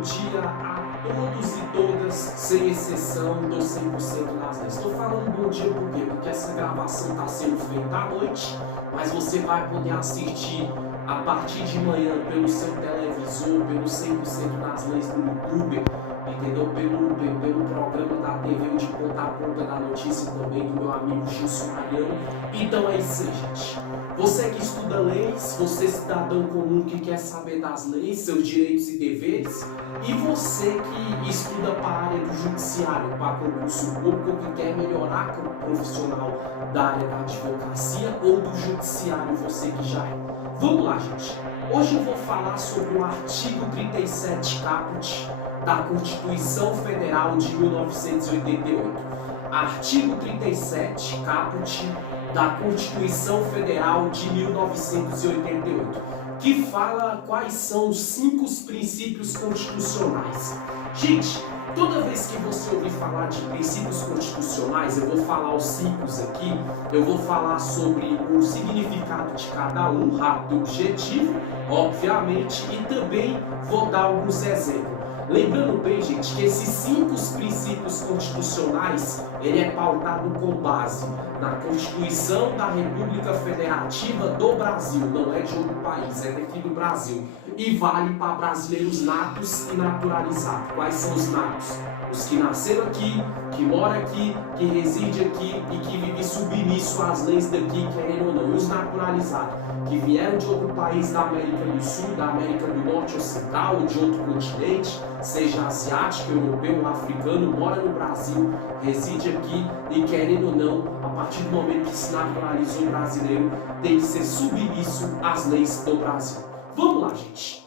dia a todos e todas, sem exceção, do 100% das leis. Estou falando bom dia por quê? Porque essa gravação está sendo feita à noite, mas você vai poder assistir a partir de manhã pelo seu televisor, pelo 100% das leis do YouTube, entendeu? Pelo programa da TV de ponta a ponta da notícia também do meu amigo Gilson Mariano. Então é isso aí, gente. Você que estuda leis, você cidadão comum que quer saber das leis, seus direitos e deveres, e você que estuda para a área do judiciário, para concurso público, que quer melhorar como profissional da área da advocacia ou do judiciário, você que já é. Vamos lá, gente. Hoje eu vou falar sobre o artigo 37 caput da Constituição Federal de 1988. Artigo 37 caput da Constituição Federal de 1988, que fala quais são os 5 princípios constitucionais. Gente, toda vez que você ouvir falar de princípios constitucionais, eu vou falar os 5 aqui, eu vou falar sobre o significado de cada um, rápido e objetivo, obviamente, e também vou dar alguns exemplos. Lembrando bem, gente, que esses 5 princípios constitucionais, ele é pautado com base na Constituição da República Federativa do Brasil, não é de outro país, é daqui do Brasil. E vale para brasileiros natos e naturalizados. Quais são os natos? Os que nasceram aqui, que moram aqui, que residem aqui e que vivem submisso às leis daqui, querendo ou não. E os naturalizados, que vieram de outro país da América do Sul, da América do Norte ou Central, ou de outro continente, seja asiático, europeu ou africano, mora no Brasil, reside aqui e, querendo ou não, a partir do momento que se naturalizou brasileiro, tem que ser submisso às leis do Brasil. Vamos lá, gente.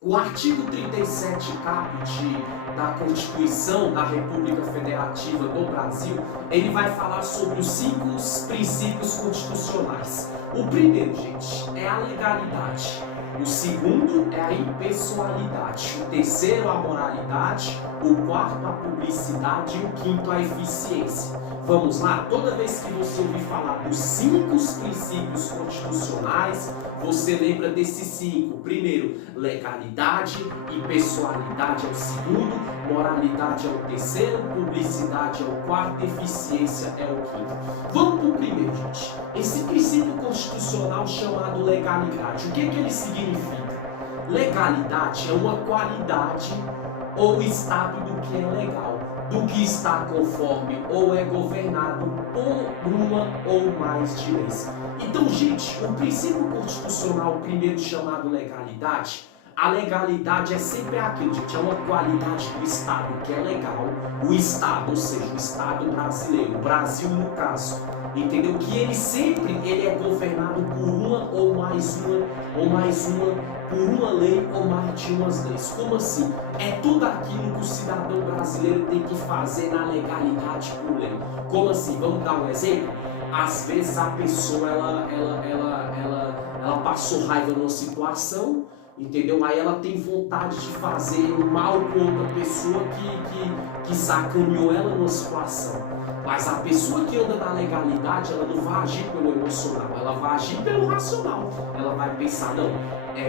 O artigo 37 caput da Constituição da República Federativa do Brasil, ele vai falar sobre os 5 princípios constitucionais. O primeiro, gente, é a legalidade. O segundo é a impessoalidade. O terceiro, a moralidade. O quarto, a publicidade. E o quinto, a eficiência. Vamos lá? Toda vez que você ouvir falar dos 5 princípios constitucionais, você lembra desses 5. Primeiro, legalidade, impessoalidade é o segundo, moralidade é o terceiro, publicidade é o quarto, eficiência é o quinto. Vamos para o primeiro, gente. Esse princípio constitucional chamado legalidade, o que ele significa? Legalidade é uma qualidade ou estado do que é legal, do que está conforme ou é governado por uma ou mais de leis. Então, gente, o princípio constitucional, o primeiro chamado legalidade, a legalidade é sempre aquilo, gente, é uma qualidade do Estado que é legal, o Estado, ou seja, o Estado brasileiro, o Brasil no caso, entendeu? Que ele é governado por uma ou mais uma, por uma lei ou mais de umas leis. Como assim? É tudo aquilo que o cidadão brasileiro tem que fazer na legalidade por lei. Como assim? Vamos dar um exemplo? Às vezes a pessoa ela passou raiva numa situação, entendeu? Aí ela tem vontade de fazer o mal com outra pessoa que sacaneou ela numa situação. Mas a pessoa que anda na legalidade, ela não vai agir pelo emocional, ela vai agir pelo racional. Ela vai pensar, não,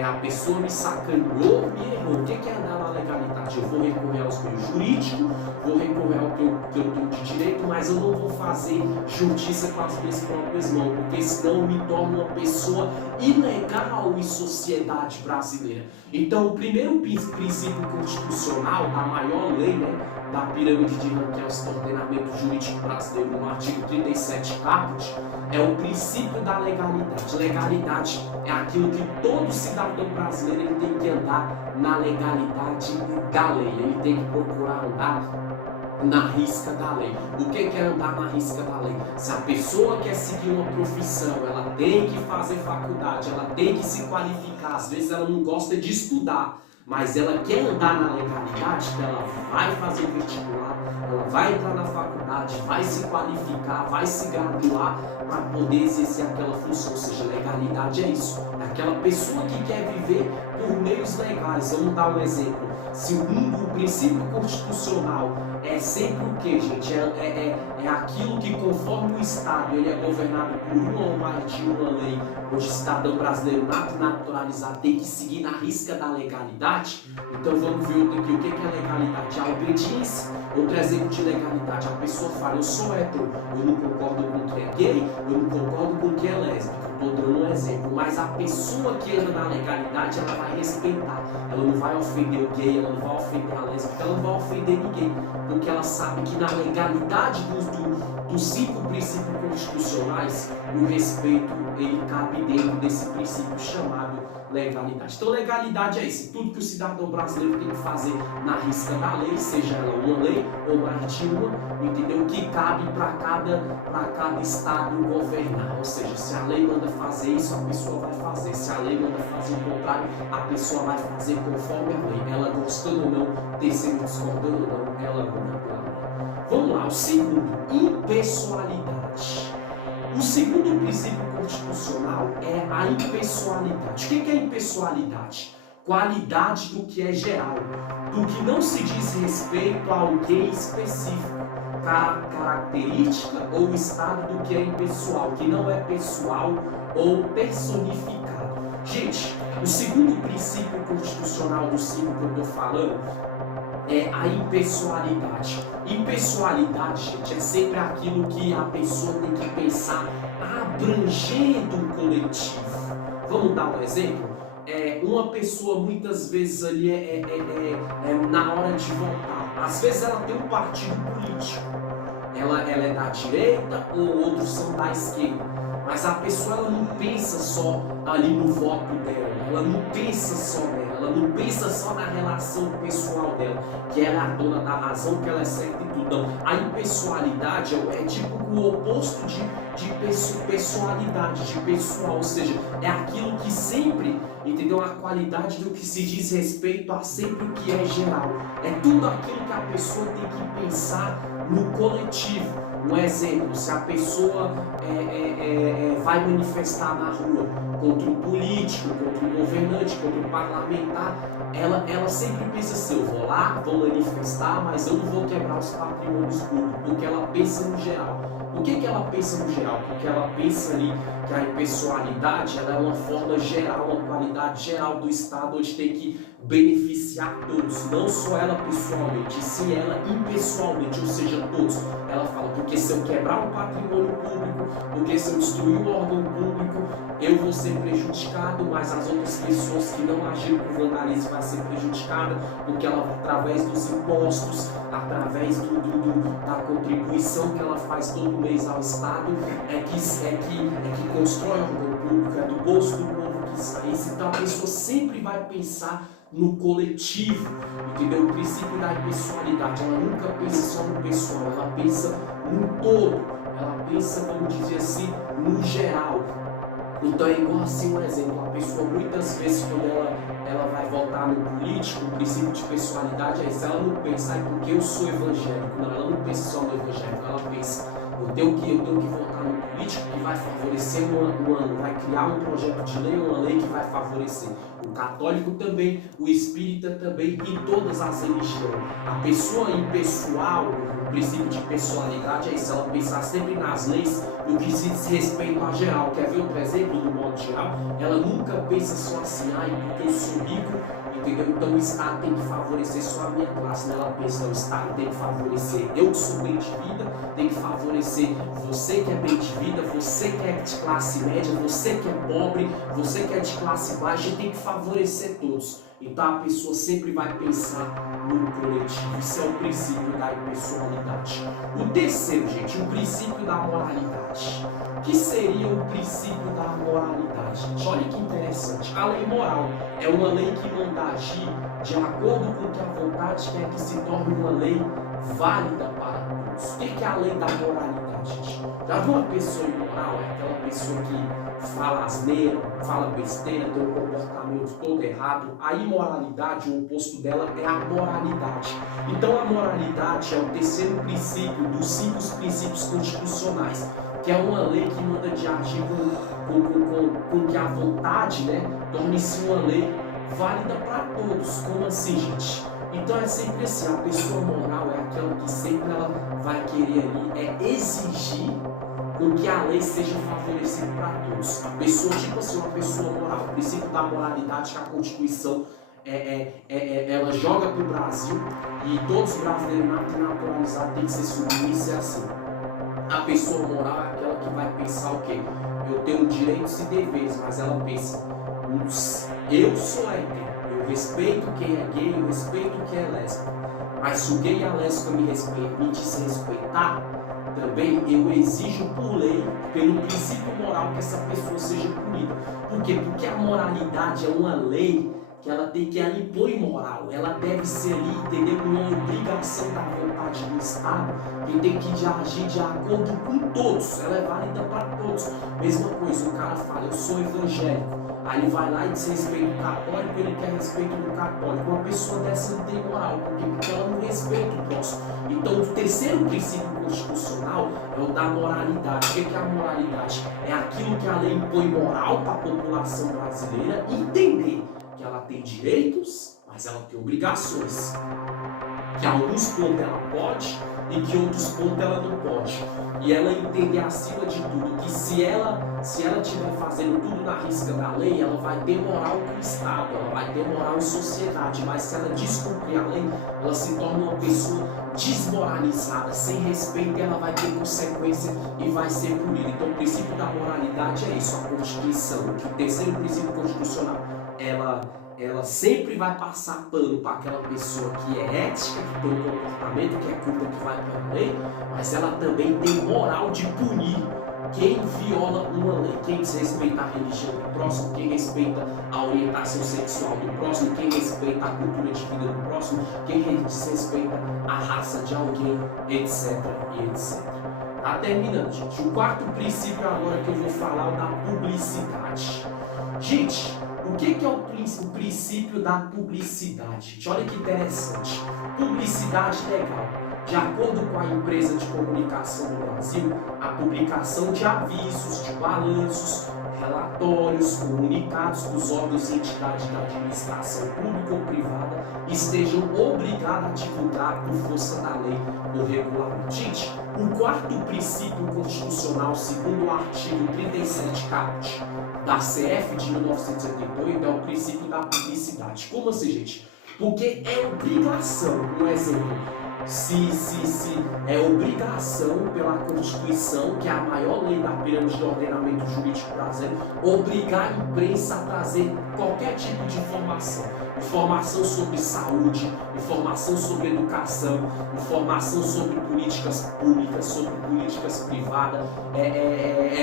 a pessoa me sacaneou, me errou. O que é andar na legalidade? Eu vou recorrer aos meios jurídicos, vou recorrer ao que eu tenho de direito, mas eu não vou fazer justiça com as minhas próprias mãos, porque senão eu me torno uma pessoa ilegal em sociedade brasileira. Então, o primeiro princípio constitucional da maior lei, né, da pirâmide de Rand, que é o ordenamento jurídico brasileiro, no artigo 37 caput, é o princípio da legalidade. Legalidade é aquilo que todo cidadão brasileiro ele tem que andar na legalidade da lei. Ele tem que procurar andar na risca da lei. O que é andar na risca da lei? Se a pessoa quer seguir uma profissão, ela tem que fazer faculdade, ela tem que se qualificar. Às vezes ela não gosta de estudar, mas ela quer andar na legalidade, ela vai fazer o vestibular, ela vai entrar na faculdade, vai se qualificar, vai se graduar para poder exercer aquela função. Ou seja, legalidade é isso. É aquela pessoa que quer viver por meios legais. Vamos dar um exemplo. Se o princípio constitucional é sempre o que, gente? É aquilo que, conforme o Estado ele é governado por uma ou mais de uma lei, onde o cidadão brasileiro naturalizado tem que seguir na risca da legalidade. Então vamos ver outro aqui. O que é legalidade? A obediência. Outro exemplo de legalidade. A pessoa fala, eu sou hétero, eu não concordo com quem é gay, eu não concordo com quem é lésbica. Estou dando um exemplo. Mas a pessoa que anda na legalidade, ela vai respeitar. Ela não vai ofender o gay, ela não vai ofender a lésbica, ela não vai ofender ninguém. Porque ela sabe que na legalidade dos 5 princípios constitucionais, o respeito ele cabe dentro desse princípio chamado legalidade. Então legalidade é isso, tudo que o cidadão brasileiro tem que fazer na risca da lei, seja ela uma lei ou mais de uma, entendeu? Que cabe para cada estado governar. Ou seja, se a lei manda fazer isso, a pessoa vai fazer. Se a lei manda fazer o contrário, a pessoa vai fazer conforme a lei. Ela gostando ou não, terceiro discordando ou não, ela manda pela lei. Vamos lá, o segundo, impessoalidade. O segundo princípio constitucional é a impessoalidade. O que é impessoalidade? Qualidade do que é geral, do que não se diz respeito a alguém específico, característica ou estado do que é impessoal, que não é pessoal ou personificado. Gente, o segundo princípio constitucional dos 5 que eu estou falando é a impessoalidade. Impessoalidade, gente, é sempre aquilo que a pessoa tem que pensar abrangendo o coletivo. Vamos dar um exemplo? Uma pessoa muitas vezes ali na hora de votar, às vezes ela tem um partido político, ela é da direita ou outros são da esquerda, mas a pessoa ela não pensa só ali no voto dela, ela não pensa só nela, ela não pensa só na relação pessoal dela, que ela é a dona da razão, que ela é certa e tudo. Não. A impessoalidade é tipo o oposto de pessoalidade, de pessoal, ou seja, é aquilo que sempre, entendeu? A qualidade do que se diz respeito a sempre o que é geral. É tudo aquilo que a pessoa tem que pensar no coletivo. Um exemplo, se a pessoa vai manifestar na rua contra o político, contra o governante, contra o parlamentar, ela sempre pensa assim, eu vou lá, vou manifestar, mas eu não vou quebrar os patrimônios públicos, porque ela pensa no geral. Por que ela pensa no geral? Porque ela pensa ali que a impessoalidade ela é uma forma geral, uma qualidade geral do Estado, onde tem que beneficiar todos, não só ela pessoalmente, sim ela impessoalmente, ou seja, todos. Ela fala, porque se eu quebrar um patrimônio público, porque se eu destruir um órgão público, eu vou ser prejudicado, mas as outras pessoas que não agiram com vandalismo vão ser prejudicadas, porque ela, através dos impostos, através da contribuição que ela faz todo mês ao Estado, é que constrói o órgão público, é do bolso do povo que sai. Então a pessoa sempre vai pensar no coletivo, entendeu? O princípio da impessoalidade, ela nunca pensa só no pessoal, ela pensa no todo, ela pensa, vamos dizer assim, no geral. Então é igual assim um exemplo, a pessoa muitas vezes quando ela vai votar no político, o princípio de pessoalidade é isso, ela não pensa, porque eu sou evangélico, não, ela não pensa só no evangélico, ela pensa, eu tenho que votar no político que vai favorecer vai criar um projeto de lei, uma lei que vai favorecer o católico também, o espírita também e todas as religiões. A pessoa impessoal, o princípio de pessoalidade é isso, ela pensar sempre nas leis no que se diz respeito a geral. Quer ver outro exemplo do modo geral? Ela nunca pensa só assim, porque eu sou rico, entendeu? Então o Estado tem que favorecer só a minha classe, né? Ela pensa, o Estado tem que favorecer eu que sou bem de vida, tem que favorecer você que é bem de vida, você que é de classe média, você que é pobre, você que é de classe baixa, tem que favorecer todos. Então a pessoa sempre vai pensar no coletivo. Isso é o princípio da impessoalidade. O terceiro, gente, o princípio da moralidade. O que seria o princípio da moralidade? Olha que interessante. A lei moral é uma lei que manda agir de acordo com que a vontade quer que se torne uma lei válida para todos. O que é a lei da moralidade, gente? Já viu uma pessoa imoral? É aquela pessoa que fala asneira, fala besteira, tem um comportamento todo errado. A imoralidade, o oposto dela é a moralidade. Então a moralidade é o terceiro princípio dos 5 princípios constitucionais, que é uma lei que manda de agir com que a vontade, torne-se uma lei válida para todos. O que é a lei da moralidade, gente? Já viu uma pessoa imoral? É aquela pessoa que fala asneira, fala besteira, tem um comportamento todo errado. A imoralidade, o oposto dela é a moralidade. Então a moralidade é o terceiro princípio dos 5 princípios constitucionais, que é uma lei que manda de agir com que a vontade, torne-se uma lei válida para todos. Como assim, gente? Então é sempre assim, a pessoa moral é aquela que sempre ela vai querer ali exigir com que a lei seja favorecida para todos. A pessoa, tipo assim, uma pessoa moral, o princípio da moralidade que a Constituição ela joga para o Brasil e todos os brasileiros naturalizados têm que ser submissos, é assim. A pessoa moral é aquela que vai pensar o quê? Eu tenho direitos e deveres, mas ela pensa, eu sou hétero, eu respeito quem é gay, eu respeito quem é lésbico. Mas se o gay e a lésbica me desrespeitar, também eu exijo por lei, pelo princípio moral, que essa pessoa seja punida. Por quê? Porque a moralidade é uma lei que ela impõe moral, ela deve ser ali, entendeu? Uma obrigação da vontade do Estado, que tem que agir de acordo com todos, ela é válida para todos. Mesma coisa, o cara fala, eu sou evangélico, aí ele vai lá e desrespeita o católico, ele quer respeito do católico. Uma pessoa dessa não tem moral, porque ela não respeita o próximo. Então, o terceiro princípio constitucional é o da moralidade. O que é a moralidade? É aquilo que a lei impõe moral para a população brasileira entender que ela tem direitos, mas ela tem obrigações. Que alguns pontos ela pode e que outros pontos ela não pode. E ela entender acima de tudo que se ela estiver fazendo tudo na risca da lei, ela vai ter moral com o Estado, ela vai ter moral em sociedade, mas se ela descumprir a lei, ela se torna uma pessoa desmoralizada, sem respeito, e ela vai ter consequência e vai ser punida. Então o princípio da moralidade é isso, a Constituição, que o terceiro princípio constitucional, ela sempre vai passar pano para aquela pessoa que é ética, que tem um comportamento, que é culpa, que vai pela lei, mas ela também tem moral de punir quem viola uma lei, quem desrespeita a religião do próximo, quem respeita a orientação sexual do próximo, quem respeita a cultura de vida do próximo, quem desrespeita a raça de alguém, etc. e etc. Tá terminando, gente. O quarto princípio agora que eu vou falar é o da publicidade. Gente, o que é o princípio da publicidade? Gente, olha que interessante. Publicidade legal. De acordo com a empresa de comunicação do Brasil, a publicação de avisos, de balanços, relatórios, comunicados dos órgãos e entidades da administração pública ou privada estejam obrigados a divulgar por força da lei ou regulamento. Gente, o quarto princípio constitucional, segundo o artigo 37 caput da CF de 1988, é o princípio da publicidade. Como assim, gente? Porque é obrigação, um exemplo. Se é obrigação pela Constituição, que é a maior lei da pirâmide de ordenamento jurídico brasileiro, obrigar a imprensa a trazer qualquer tipo de informação. Informação sobre saúde, informação sobre educação, informação sobre políticas públicas, sobre políticas privadas,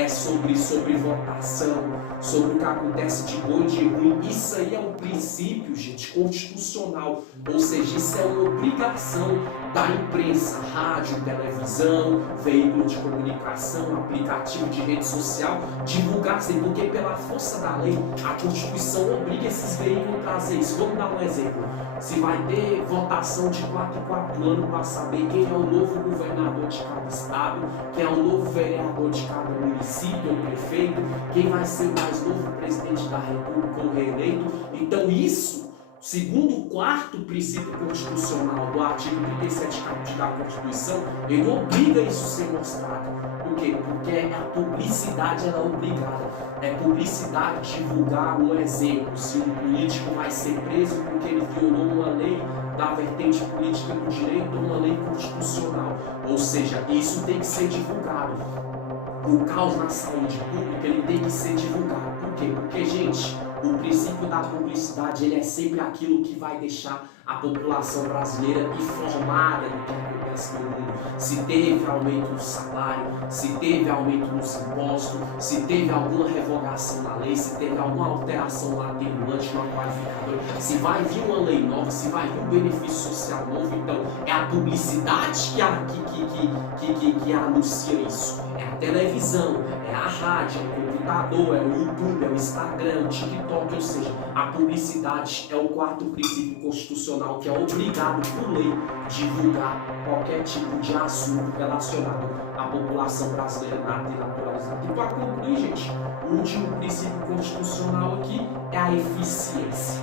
sobre votação, sobre o que acontece de bom e de ruim. Isso aí é um princípio, gente, constitucional. Ou seja, isso é uma obrigação da imprensa, rádio, televisão, veículo de comunicação, aplicativo de rede social, divulgar assim, porque pela força da lei, a Constituição obriga esses veículos a trazer isso. Vamos dar um exemplo. Se vai ter votação de 4 em 4 anos para saber quem é o novo governador de cada estado, quem é o novo vereador de cada município ou prefeito, quem vai ser o mais novo presidente da República ou reeleito. Então isso, segundo o quarto princípio constitucional do artigo 37 caput da Constituição, ele obriga isso a ser mostrado. Por quê? Porque a publicidade ela é obrigada. É publicidade divulgar um exemplo. Se um político vai ser preso porque ele violou uma lei da vertente política do direito ou uma lei constitucional. Ou seja, isso tem que ser divulgado. O caos na saúde pública ele tem que ser divulgado. Por quê? Porque, gente, o princípio da publicidade ele é sempre aquilo que vai deixar a população brasileira informada do que acontece no mundo. Se teve aumento no salário, se teve aumento nos impostos, se teve alguma revogação na lei, se teve alguma alteração lá atenuante, uma qualificadora, se vai vir uma lei nova, se vai vir um benefício social novo. Então é a publicidade que anuncia isso. É a televisão, é a rádio, é o computador, é o YouTube, é o Instagram, é o TikTok. Ou seja, a publicidade é o quarto princípio constitucional que é obrigado por lei divulgar qualquer tipo de assunto relacionado à população brasileira nata e naturalizada. E para concluir, gente, o último princípio constitucional aqui é a eficiência.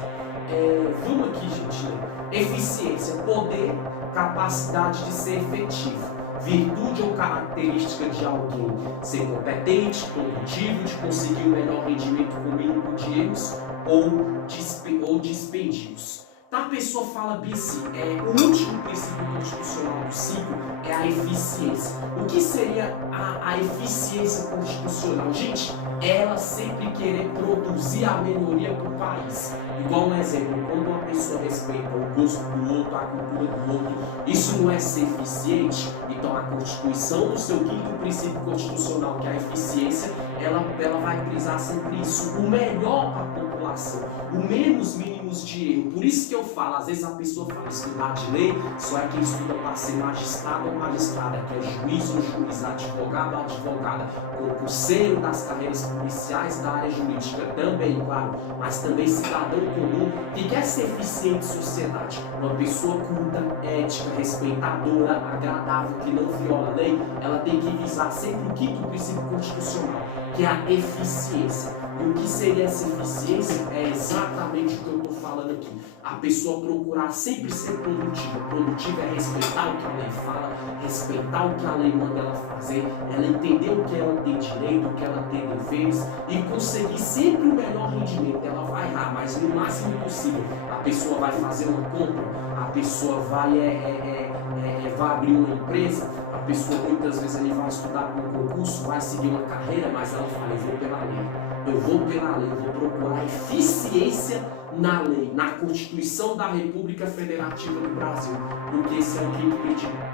vamos aqui, gente, né? Eficiência, poder, capacidade de ser efetivo. Virtude ou característica de alguém ser competente, produtivo, de conseguir o melhor rendimento com o mínimo de erros ou dispendios. Então a pessoa fala bem assim, o último princípio constitucional do 5 é a eficiência. O que seria a eficiência constitucional? Gente, ela sempre querer produzir a melhoria para o país. Igual um exemplo, quando uma pessoa respeita o gosto do outro, a cultura do outro, isso não é ser eficiente? Então a Constituição, no seu quinto princípio constitucional, que é a eficiência, ela vai frisar sempre isso, o melhor para a população, o menos mínimos de erro. Por isso que eu falo, às vezes a pessoa fala estudar de lei, só é quem estuda para ser magistrado ou magistrada, que é juiz ou juiz, advogado ou advogada, concurseiro das carreiras policiais da área jurídica também, claro, mas também cidadão comum que quer ser eficiente em sociedade, uma pessoa culta, ética, respeitadora, agradável, que não viola a lei, ela tem que visar sempre o quinto princípio constitucional, que é a eficiência. E o que seria essa eficiência é exatamente o que eu estou falando aqui. A pessoa procurar sempre ser produtiva. Produtiva é respeitar o que a lei fala, respeitar o que a lei manda ela fazer, ela entender o que ela tem direito, o que ela tem deveres e conseguir sempre o melhor rendimento. Ela vai errar, mas no máximo possível. A pessoa vai fazer uma compra, a pessoa vai abrir uma empresa, a pessoa muitas vezes ele vai estudar para um concurso, vai seguir uma carreira, mas ela fala, eu vou pela lei, eu vou procurar eficiência na lei, na Constituição da República Federativa do Brasil, porque esse é o quinto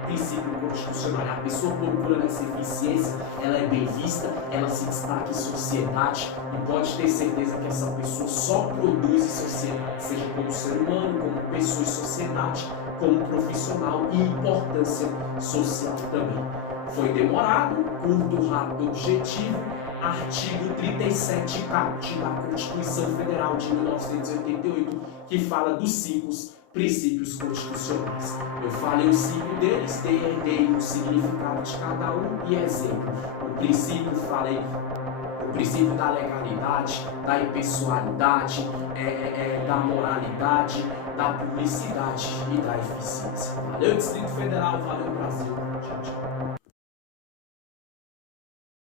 princípio constitucional. A pessoa procura nessa eficiência, ela é bem vista, ela se destaca em sociedade e pode ter certeza que essa pessoa só produz em sociedade, seja como ser humano, como pessoa em sociedade, como profissional e importância social também. Foi demorado, curto, rápido, objetivo. Artigo 37 caput da Constituição Federal de 1988, que fala dos 5 princípios constitucionais. Eu falei os 5 deles, dei o significado de cada um e exemplo. O princípio, falei o princípio da legalidade, da impessoalidade, da moralidade, da publicidade e da eficiência. Valeu, Distrito Federal, valeu, Brasil. Tchau, tchau.